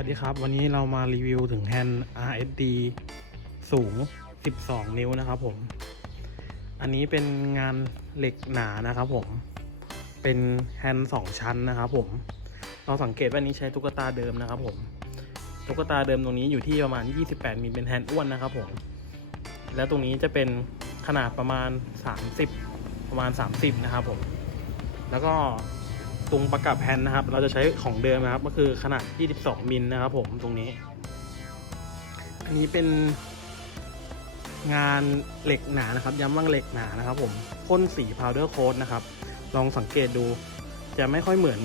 ัสดีครับ วันนี้เรามารีวิวถึงแฮนด์ RSD สูง 12 นิ้วนะครับผม อันนี้เป็นงานเหล็กหนานะครับผม เป็นแฮนด์สองชั้นนะครับผม เราสังเกตว่าอันนี้ใช้ตุ๊กตาเดิมนะครับผม ตุ๊กตาเดิมตรงนี้อยู่ที่ประมาณ 28มิลเป็นแฮนด์อ้วนนะครับผม แล้วตรงนี้จะเป็นขนาดประมาณ 30 ประมาณ 30 นะครับผม แล้วก็ ตรงประกับแฮนนะครับ เราจะใช้ของเดิมนะครับ ก็คือขนาด 22 มิลนะครับ ผมตรงนี้ อันนี้เป็นงานเหล็กหนานะครับ ย้ำว่าเหล็กหนานะครับ ผมพ่นสีพาวเดอร์โค้ดนะครับ ลองสังเกตดู จะไม่ค่อยเหมือน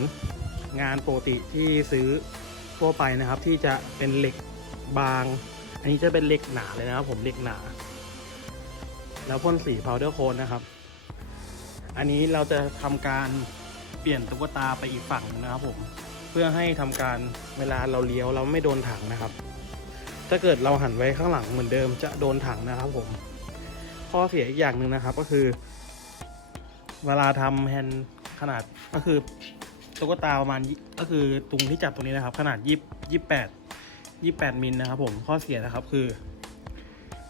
งานปกติที่ซื้อทั่วไปนะครับ ที่จะเป็นเหล็กบาง อันนี้จะเป็นเหล็กหนาเลยนะครับ ผมเหล็กหนา แล้วพ่นสีพาวเดอร์โค้ดนะครับ อันนี้เราจะทำการ ปลี่ยนตุ๊กตาไปอีกฝั่งหนึ่งนะครับผม เพื่อให้ทำการเวลาเราเลี้ยวเราไม่โดนถังนะครับ ถ้าเกิดเราหันไว้ข้างหลังเหมือนเดิมจะโดนถังนะครับผม ข้อเสียอีกอย่างหนึ่งนะครับก็คือ เวลาทำแฮนด์ขนาดก็คือตุ๊กตาประมาณก็คือตรงที่จับตรงนี้นะครับ ขนาดยี่ยี่แปดยี่แปดมิลนะครับ ผมข้อเสียนะครับคือ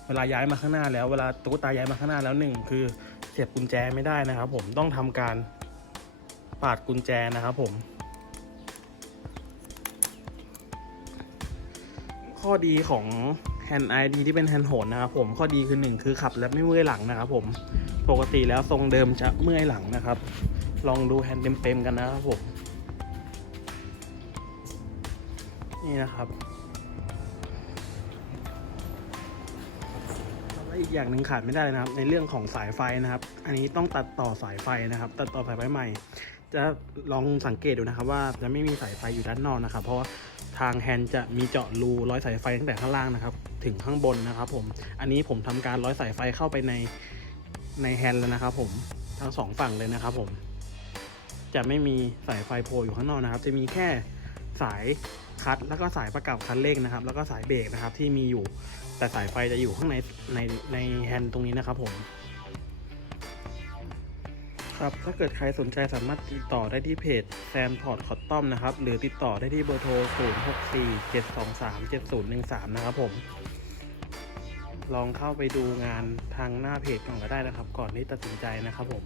เวลาย้ายมาข้างหน้าแล้วเวลาตุ๊กตาย้ายมาข้างหน้าแล้วหนึ่งคือเสียบกุญแจไม่ได้นะครับ ผมต้องทำการ ปาดกุญแจนะครับผม ข้อดีของแฮนด์ไอดีที่เป็นแฮนด์โหนนะครับผมข้อดีคือหนึ่งคือขับแล้วไม่เมื่อยหลังนะครับผมปกติแล้วทรงเดิมจะเมื่อยหลังนะครับ ลองดูแฮนด์เต็มๆกันนะครับผมนี่นะครับแล้วอีกอย่างหนึ่งขาดไม่ได้นะครับ ในเรื่องของสายไฟนะครับ อันนี้ต้องตัดต่อสายไฟนะครับ ตัดต่อสายไฟใหม่ จะลองสังเกตดูนะครับว่าจะไม่มีสายไฟอยู่ด้านนอกนะครับ เพราะทางแฮนด์จะมีเจาะรูร้อยสายไฟตั้งแต่ข้างล่างนะครับ ถึงข้างบนนะครับ ผม อันนี้ผมทำการร้อยสายไฟเข้าไปในในแฮนด์แล้วนะครับ ผมทั้งสองฝั่งเลยนะครับ ผม จะไม่มีสายไฟโผล่อยู่ข้างนอกนะครับ จะมีแค่สายคัดแล้วก็สายประกับคันเร่งนะครับ แล้วก็สายเบรกนะครับที่มีอยู่แต่สายไฟจะอยู่ข้างในในในแฮนด์ตรงนี้นะครับ ผม ครับ ถ้าเกิดใครสนใจสามารถติดต่อได้ที่เพจแซมพอร์ตคอตตอมนะครับ หรือติดต่อได้ที่เบอร์โทร 0 6 4 7 2 3 7 0 1 3 นะครับผม ลองเข้าไปดูงานทางหน้าเพจก่อนก็ได้นะครับ ก่อนที่ตัดสินใจนะครับผม